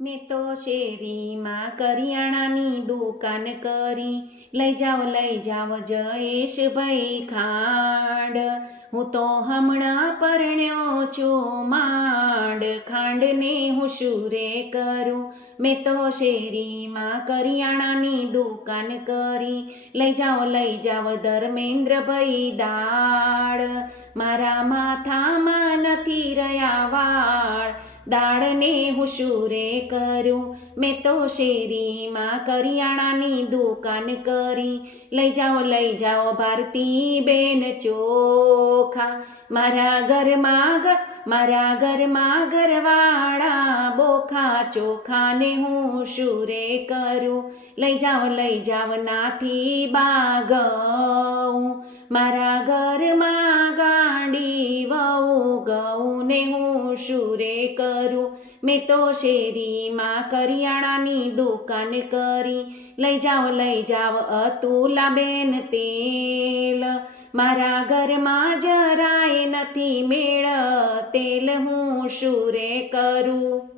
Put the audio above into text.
મેં તો શેરીમાં કરિયાણાની દુકાન કરી, લઈ જાવ જયેશભાઈ ખાંડ. હું તો હમણાં પરણ્યો છું માંડ, ખાંડને હું શું રે કરું. મેં તો શેરીમાં કરિયાણાની દુકાન કરી, લઈ જાવ ધર્મેન્દ્રભાઈ દાળ. મારા માથામાં નથી રહ્યા વાળ, દાળને હું શું રે કરું. મેં તો શેરીમાં કરિયાણાની દુકાન કરી, લઈ જાઓ ભારતીબેન ચોખા. મારા ઘરમાં ઘરવાળા બોખા, ચોખાને હું શું રે કરું. લઈ જાવ નાથી બા ઘઉં. મારા ઘરમાં ગાંડી વહુ, ઘઉંને હું શું રે કરું. મેં તો શેરીમાં કરિયાણાની દુકાન કરી, લઈ જાવ અતુલાબેન તેલ. મારા ઘરમાં જરાય નથી મેળ, તેલ હું શું રે કરું.